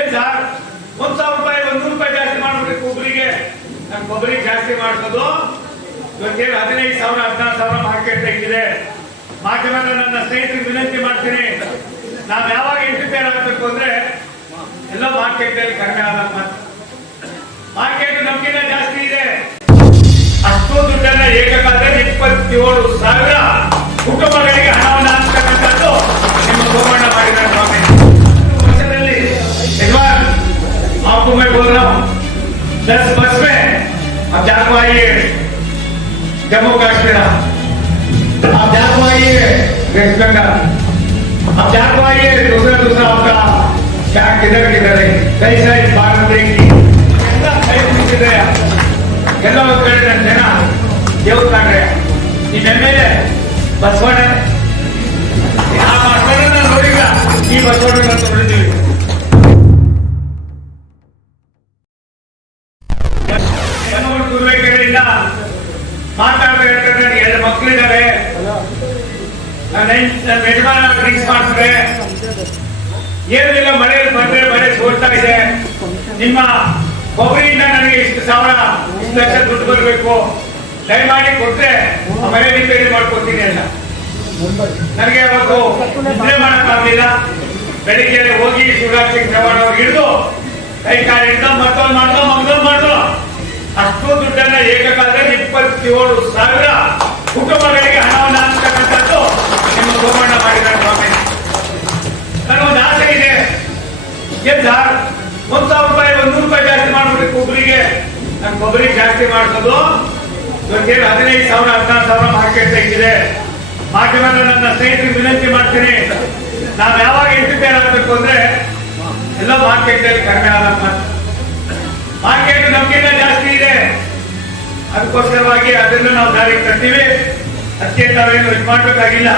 ಏನ್ ಸರ್ ಒಂದ್ ಸಾವಿರ ರೂಪಾಯಿ, ಒಂದ್ ನೂರು ರೂಪಾಯಿ ಜಾಸ್ತಿ ಮಾಡ್ಬಿಟ್ಟು ಒಬ್ಬರಿಗೆ ನನ್ ಒಬ್ಬರಿಗೆ ಜಾಸ್ತಿ ಮಾಡ್ಸೋದು. ಇವತ್ತೇನು ಹದಿನೈದು ಸಾವಿರ, ಹದಿನಾರು ಸಾವಿರ ಮಾರ್ಕೆಟ್ ಇದೆ. ಮಾಧ್ಯಮದ ನನ್ನ ಸ್ನೇಹಿತರಿಗೆ ವಿನಂತಿ ಮಾಡ್ತೀನಿ. ನಾವು ಯಾವಾಗ ಇಂಟರ್ಫಿಯರ್ ಆಗಬೇಕು ಅಂದ್ರೆ, ಎಲ್ಲ ಮಾರ್ಕೆಟ್ ಅಲ್ಲಿ ಕಡಿಮೆ ಆದ दस बस में अब जाको आइए जम्मू कश्मीर आप जाको आइए वेस्ट बंगाल अब जाको आइए दूसरा दूसरा आपका क्या किधर किधर है कई सारी बात देखी ಎಲ್ಲ ಕೈ ಮುಗಿದಿದೆ ಎಲ್ಲ ಒಂದ್ ಕಡೆ ನನ್ನ ಜನ ದೇವ್ರು ಕಂಡ್ರೆ ನಿಮ್ಮ ಎಮ್ ಎಲ್ ಎ ಬಸವಣ್ಣ ತುರುವೇಕೆರೆಯಿಂದ ಮಾತಾಡ್ತಾ ನನಗೆ ಎರಡು ಮಕ್ಕಳಿದ್ದಾರೆ ನನ್ನ ಯಜಮಾನ ಡ್ರಿಂಕ್ಸ್ ಮಾಡ್ತಾರೆ. ಏನಿಲ್ಲ ಮಳೆ ಬಂದ್ರೆ ಮಳೆ ಸೋರ್ತಾ ಇದೆ. ನಿಮ್ಮ ಕೊಬ್ಬರಿಯಿಂದ ನನಗೆ ಇಷ್ಟು ಸಾವಿರ, ಇಷ್ಟು ಲಕ್ಷ ದುಡ್ಡು ಬರಬೇಕು. ದಯಮಾಡಿ ಕೊಟ್ರೆ ಮನೆ ರಿಪೇರಿ ಮಾಡ್ಕೊತೀನಿ ಅಂತ. ನನಗೆ ಅವತ್ತು ನಿದ್ರೆ ಮಾಡಕ್ಕಾಗಲಿಲ್ಲ ಬೆಳಿಗ್ಗೆ ಹೋಗಿ ಶಿವರಾಜ್ ಸಿಂಗ್ ಚೌಹಾಣ್ ಅವ್ರು ಹಿಡಿದು ಕೈ ಕಾಲು ಹಿಡ್ದು ಮತ್ತೊಂದು ಮಾಡ್ದು ಅಷ್ಟು ದುಡ್ಡನ್ನ ಏಕಕಾಲದಲ್ಲಿ ಇಪ್ಪತ್ತೇಳು ಸಾವಿರ ಕುಟುಂಬಗಳಿಗೆ ಹಣವನ್ನು ಹಂಚತಕ್ಕಂಥದ್ದು ನಿಮ್ಮ ಗೋಮಣ್ಣ ಮಾಡಿದ ಸ್ವಾಮಿ. ನನಗೊಂದು ಆಸೆ ಇದೆ. ಸರ್ ಒಂದ್ ಸಾವಿರ ರೂಪಾಯಿ, ಒಂದು ನೂರು ರೂಪಾಯಿ ಜಾಸ್ತಿ ಮಾಡ್ಬಿಟ್ಟು ಕೊಬ್ಬರಿಗೆ ನನ್ ಕೊಬ್ಬರಿ ಜಾಸ್ತಿ ಮಾಡಿಸೋದು ಇವತ್ತೇನು ಹದಿನೈದು ಸಾವಿರ, ಹದಿನಾರು ಸಾವಿರ ಮಾರ್ಕೆಟ್ ಇದೆ ಮಾಧ್ಯಮದ ನನ್ನ ಸ್ನೇಹಿತರಿಗೆ ವಿನಂತಿ ಮಾಡ್ತೀನಿ. ನಾವು ಯಾವಾಗ ಎಂಟ್ರಿಪೇರ್ ಆಗಬೇಕು ಅಂದ್ರೆ ಎಲ್ಲ ಮಾರ್ಕೆಟ್ ಅಲ್ಲಿ ಕಡಿಮೆ ಆದ ಮಾರ್ಕೆಟ್ ನಮ್ಗಿಂತ ಅದಕ್ಕೋಸ್ಕರವಾಗಿ ಅದನ್ನು ನಾವು ದಾರಿಗೆ ತರ್ತೀವಿ. ಅದಕ್ಕೆ ತಾವೇನು ಇದು ಮಾಡ್ಬೇಕಾಗಿಲ್ಲ.